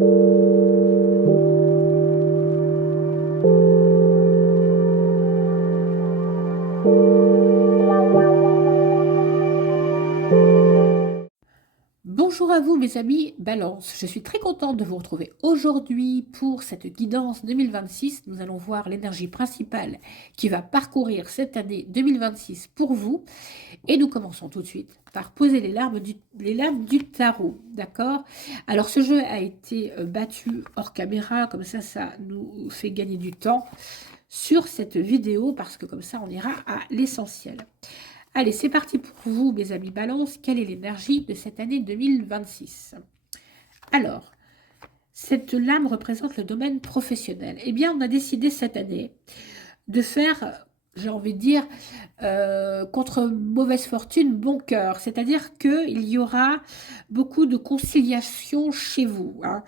Bonjour à vous mes amis Balance, je suis très contente de vous retrouver aujourd'hui pour cette guidance 2026. Nous allons voir l'énergie principale qui va parcourir cette année 2026 pour vous. Et nous commençons tout de suite par poser les lames du tarot, d'accord? Alors ce jeu a été battu hors caméra, comme ça nous fait gagner du temps sur cette vidéo, parce que comme ça on ira à l'essentiel. Allez, c'est parti pour vous, mes amis Balance. Quelle est l'énergie de cette année 2026? Alors, cette lame représente le domaine professionnel. Eh bien, on a décidé cette année de faire, j'ai envie de dire, contre mauvaise fortune, bon cœur. C'est-à-dire qu'il y aura beaucoup de conciliation chez vous, hein.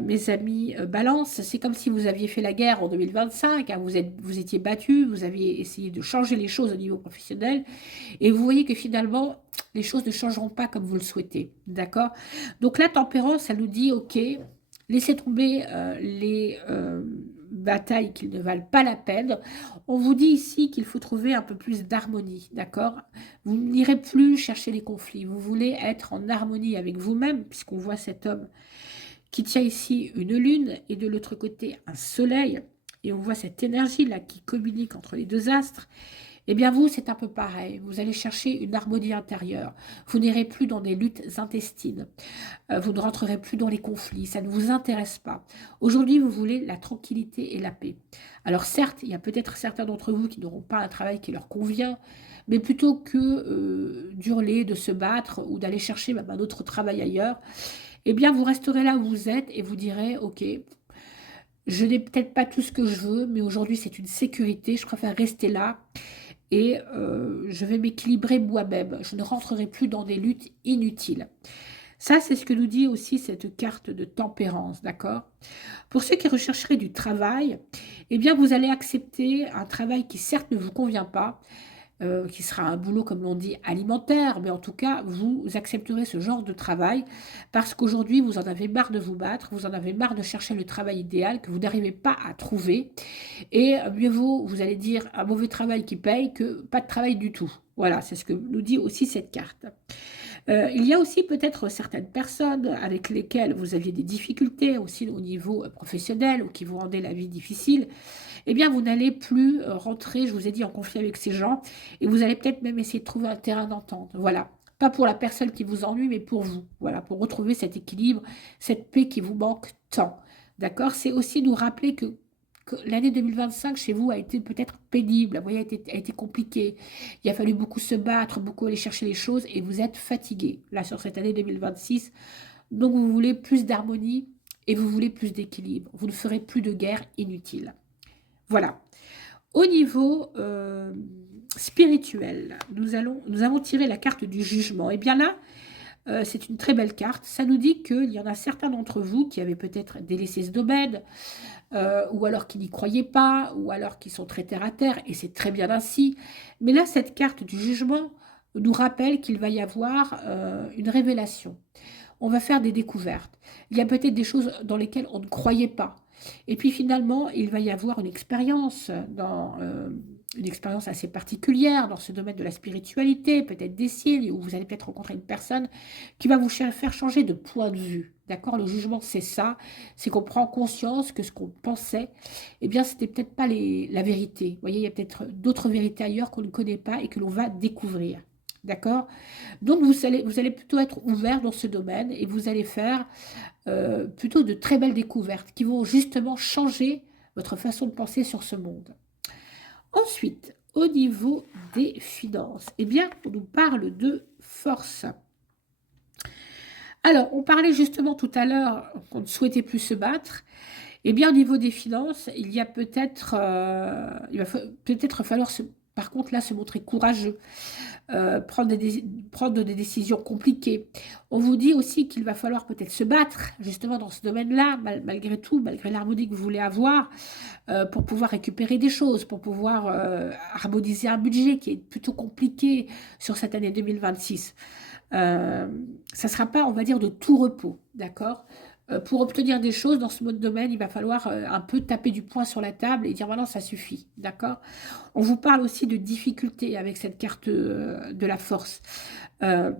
Mes amis Balance, c'est comme si vous aviez fait la guerre en 2025, hein, vous étiez battus, vous aviez essayé de changer les choses au niveau professionnel, et vous voyez que finalement, les choses ne changeront pas comme vous le souhaitez, d'accord? Donc la tempérance, ça nous dit, ok, laissez tomber les batailles qui ne valent pas la peine. On vous dit ici qu'il faut trouver un peu plus d'harmonie, d'accord? Vous n'irez plus chercher les conflits, vous voulez être en harmonie avec vous-même, puisqu'on voit cet homme qui tient ici une lune et de l'autre côté un soleil, et on voit cette énergie-là qui communique entre les deux astres. Eh bien vous, c'est un peu pareil. Vous allez chercher une harmonie intérieure. Vous n'irez plus dans des luttes intestines. Vous ne rentrerez plus dans les conflits. Ça ne vous intéresse pas. Aujourd'hui, vous voulez la tranquillité et la paix. Alors certes, il y a peut-être certains d'entre vous qui n'auront pas un travail qui leur convient, mais plutôt que d'hurler, de se battre ou d'aller chercher même un autre travail ailleurs, eh bien vous resterez là où vous êtes et vous direz, ok, je n'ai peut-être pas tout ce que je veux, mais aujourd'hui c'est une sécurité, je préfère rester là et je vais m'équilibrer moi-même. Je ne rentrerai plus dans des luttes inutiles. Ça, c'est ce que nous dit aussi cette carte de tempérance, d'accord? Pour ceux qui rechercheraient du travail, eh bien, vous allez accepter un travail qui certes ne vous convient pas, qui sera un boulot, comme l'on dit, alimentaire, mais en tout cas, vous accepterez ce genre de travail parce qu'aujourd'hui, vous en avez marre de vous battre, vous en avez marre de chercher le travail idéal que vous n'arrivez pas à trouver. Et mieux vaut, vous allez dire, un mauvais travail qui paye que pas de travail du tout. Voilà, c'est ce que nous dit aussi cette carte. Il y a aussi peut-être certaines personnes avec lesquelles vous aviez des difficultés aussi au niveau professionnel ou qui vous rendaient la vie difficile. Eh bien, vous n'allez plus rentrer, je vous ai dit, en conflit avec ces gens et vous allez peut-être même essayer de trouver un terrain d'entente. Voilà. Pas pour la personne qui vous ennuie, mais pour vous. Voilà, pour retrouver cet équilibre, cette paix qui vous manque tant. D'accord? C'est aussi nous rappeler que l'année 2025 chez vous a été peut-être pénible, vous voyez, a été compliquée. Il a fallu beaucoup se battre, beaucoup aller chercher les choses et vous êtes fatigué, là, sur cette année 2026. Donc, vous voulez plus d'harmonie et vous voulez plus d'équilibre. Vous ne ferez plus de guerre inutile. Voilà. Au niveau spirituel, nous avons tiré la carte du jugement. Et bien là, c'est une très belle carte. Ça nous dit qu'il y en a certains d'entre vous qui avaient peut-être délaissé ce domaine, ou alors qui n'y croyaient pas, ou alors qui sont très terre à terre, et c'est très bien ainsi. Mais là, cette carte du jugement nous rappelle qu'il va y avoir une révélation. On va faire des découvertes. Il y a peut-être des choses dans lesquelles on ne croyait pas. Et puis finalement, il va y avoir une expérience assez particulière dans ce domaine de la spiritualité, peut-être des signes, où vous allez peut-être rencontrer une personne qui va vous faire changer de point de vue. D'accord? Le jugement, c'est ça, c'est qu'on prend conscience que ce qu'on pensait, eh bien, c'était peut-être pas la vérité. Vous voyez, il y a peut-être d'autres vérités ailleurs qu'on ne connaît pas et que l'on va découvrir. D'accord? Donc, vous allez plutôt être ouvert dans ce domaine et vous allez faire plutôt de très belles découvertes qui vont justement changer votre façon de penser sur ce monde. Ensuite, au niveau des finances, eh bien, on nous parle de force. Alors, on parlait justement tout à l'heure qu'on ne souhaitait plus se battre. Eh bien, au niveau des finances, il y a peut-être, il va peut-être falloir, par contre, là, se montrer courageux, prendre des décisions compliquées. On vous dit aussi qu'il va falloir peut-être se battre, justement, dans ce domaine-là, malgré tout, malgré l'harmonie que vous voulez avoir, pour pouvoir récupérer des choses, pour pouvoir harmoniser un budget qui est plutôt compliqué sur cette année 2026. Ça ne sera pas, on va dire, de tout repos, d'accord? Pour obtenir des choses dans ce mode domaine, il va falloir un peu taper du poing sur la table et dire voilà, ça suffit, d'accord? On vous parle aussi de difficultés avec cette carte de la force. Euh,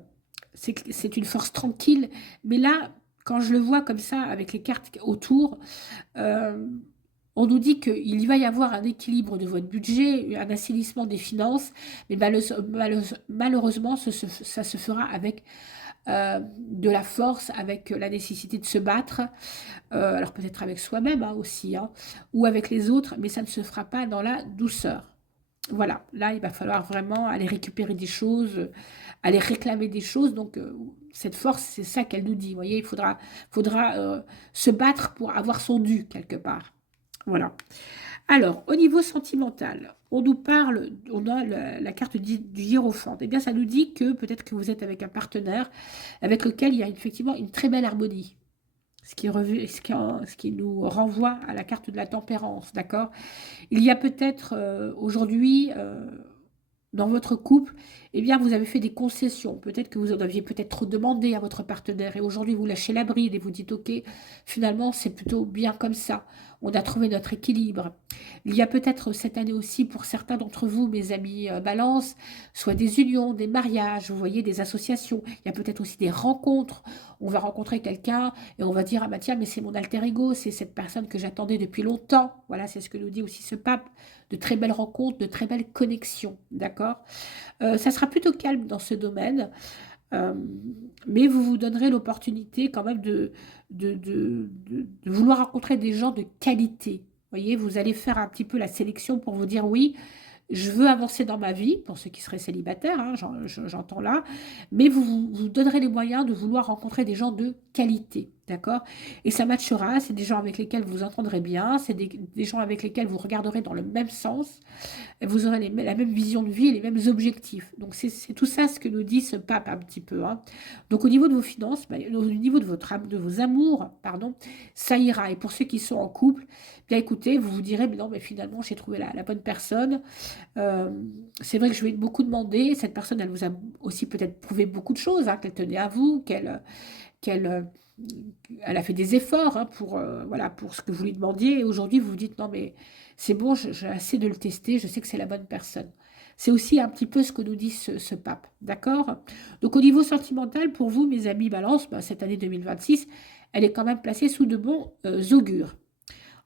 c'est une force tranquille, mais là, quand je le vois comme ça, avec les cartes autour, euh, on nous dit qu'il va y avoir un équilibre de votre budget, un assainissement des finances, mais malheureusement, ça se fera avec de la force, avec la nécessité de se battre, alors peut-être avec soi-même hein, aussi, hein, ou avec les autres, mais ça ne se fera pas dans la douceur. Voilà, là, il va falloir vraiment aller récupérer des choses, aller réclamer des choses. Donc, cette force, c'est ça qu'elle nous dit. Vous voyez, il faudra se battre pour avoir son dû quelque part. Voilà. Alors, au niveau sentimental, on nous parle, on a la carte du hiérophante. Eh bien, ça nous dit que peut-être que vous êtes avec un partenaire avec lequel il y a effectivement une très belle harmonie. Ce qui nous renvoie à la carte de la tempérance, d'accord? Il y a peut-être aujourd'hui, dans votre couple, eh bien, vous avez fait des concessions. Peut-être que vous en aviez peut-être trop demandé à votre partenaire et aujourd'hui, vous lâchez la bride et vous dites, OK, finalement, c'est plutôt bien comme ça. On a trouvé notre équilibre. Il y a peut-être cette année aussi, pour certains d'entre vous, mes amis Balance, soit des unions, des mariages, vous voyez, des associations. Il y a peut-être aussi des rencontres. On va rencontrer quelqu'un et on va dire, ah bah tiens, mais c'est mon alter ego, c'est cette personne que j'attendais depuis longtemps. Voilà, c'est ce que nous dit aussi ce pape. De très belles rencontres, de très belles connexions, d'accord? Ça sera plutôt calme dans ce domaine, euh, mais vous vous donnerez l'opportunité quand même de vouloir rencontrer des gens de qualité. Vous voyez, vous allez faire un petit peu la sélection pour vous dire oui, je veux avancer dans ma vie, pour ceux qui seraient célibataires, hein, j'entends là, mais vous donnerez les moyens de vouloir rencontrer des gens de qualité, d'accord? Et ça matchera, c'est des gens avec lesquels vous entendrez bien, c'est des gens avec lesquels vous regarderez dans le même sens, vous aurez la même vision de vie et les mêmes objectifs. Donc c'est tout ça ce que nous dit ce pape un petit peu, hein. Donc au niveau de vos finances, bah, au niveau de, de vos amours, pardon, ça ira. Et pour ceux qui sont en couple, bien écoutez, vous vous direz, mais non, mais finalement j'ai trouvé la bonne personne. Euh, c'est vrai que je lui ai beaucoup demandé. Cette personne, elle vous a aussi peut-être prouvé beaucoup de choses, hein, qu'elle tenait à vous, qu'elle elle a fait des efforts hein, pour, voilà, pour ce que vous lui demandiez. Et aujourd'hui, vous vous dites, non, mais c'est bon, j'ai assez de le tester, je sais que c'est la bonne personne. C'est aussi un petit peu ce que nous dit ce pape, d'accord? Donc au niveau sentimental, pour vous, mes amis Balance, bah, cette année 2026, elle est quand même placée sous de bons augures.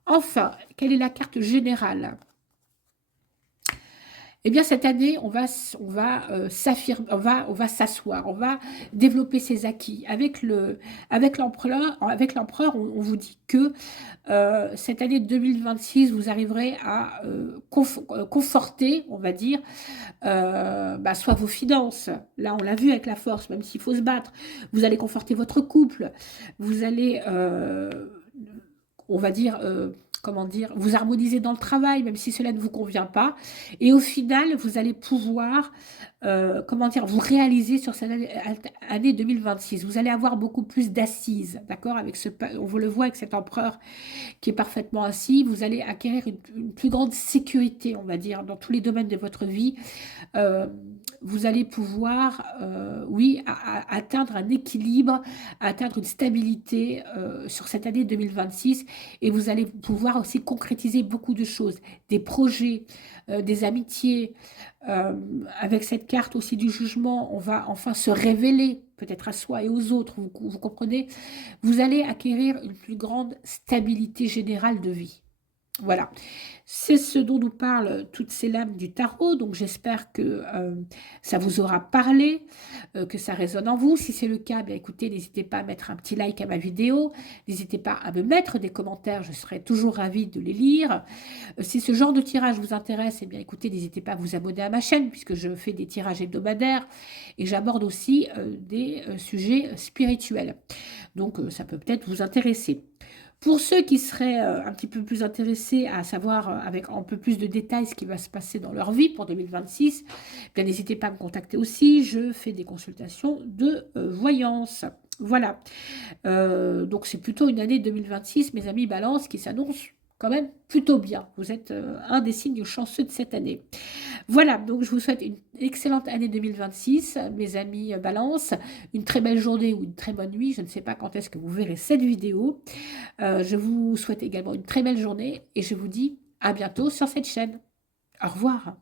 Enfin, quelle est la carte générale? Eh bien, cette année, s'affirmer, on va s'asseoir, on va développer ses acquis. Avec l'empereur, on vous dit que cette année 2026, vous arriverez à conforter, on va dire, bah, soit vos finances. Là, on l'a vu avec la force, même s'il faut se battre. Vous allez conforter votre couple. Vous allez, on va dire, comment dire, vous harmoniser dans le travail, même si cela ne vous convient pas. Et au final, vous allez pouvoir, comment dire, vous réaliser sur cette année 2026. Vous allez avoir beaucoup plus d'assises, d'accord, avec on vous le voit avec cet empereur qui est parfaitement assis. Vous allez acquérir une plus grande sécurité, on va dire, dans tous les domaines de votre vie. Euh, vous allez pouvoir, oui, atteindre un équilibre, atteindre une stabilité sur cette année 2026 et vous allez pouvoir aussi concrétiser beaucoup de choses, des projets, des amitiés. Avec cette carte aussi du jugement, on va enfin se révéler peut-être à soi et aux autres, vous comprenez? Vous allez acquérir une plus grande stabilité générale de vie. Voilà, c'est ce dont nous parlent toutes ces lames du tarot. Donc j'espère que ça vous aura parlé, que ça résonne en vous. Si c'est le cas, bien écoutez, n'hésitez pas à mettre un petit like à ma vidéo. N'hésitez pas à me mettre des commentaires, je serai toujours ravie de les lire. Si ce genre de tirage vous intéresse, eh bien écoutez, n'hésitez pas à vous abonner à ma chaîne puisque je fais des tirages hebdomadaires et j'aborde aussi des sujets spirituels. Donc ça peut peut-être vous intéresser. Pour ceux qui seraient un petit peu plus intéressés à savoir avec un peu plus de détails ce qui va se passer dans leur vie pour 2026, bien n'hésitez pas à me contacter aussi. Je fais des consultations de voyance. Voilà. Donc c'est plutôt une année 2026, mes amis Balance, qui s'annonce quand même plutôt bien. Vous êtes un des signes chanceux de cette année. Voilà, donc je vous souhaite une excellente année 2026, mes amis Balance, une très belle journée ou une très bonne nuit. Je ne sais pas quand est-ce que vous verrez cette vidéo. Je vous souhaite également une très belle journée et je vous dis à bientôt sur cette chaîne. Au revoir.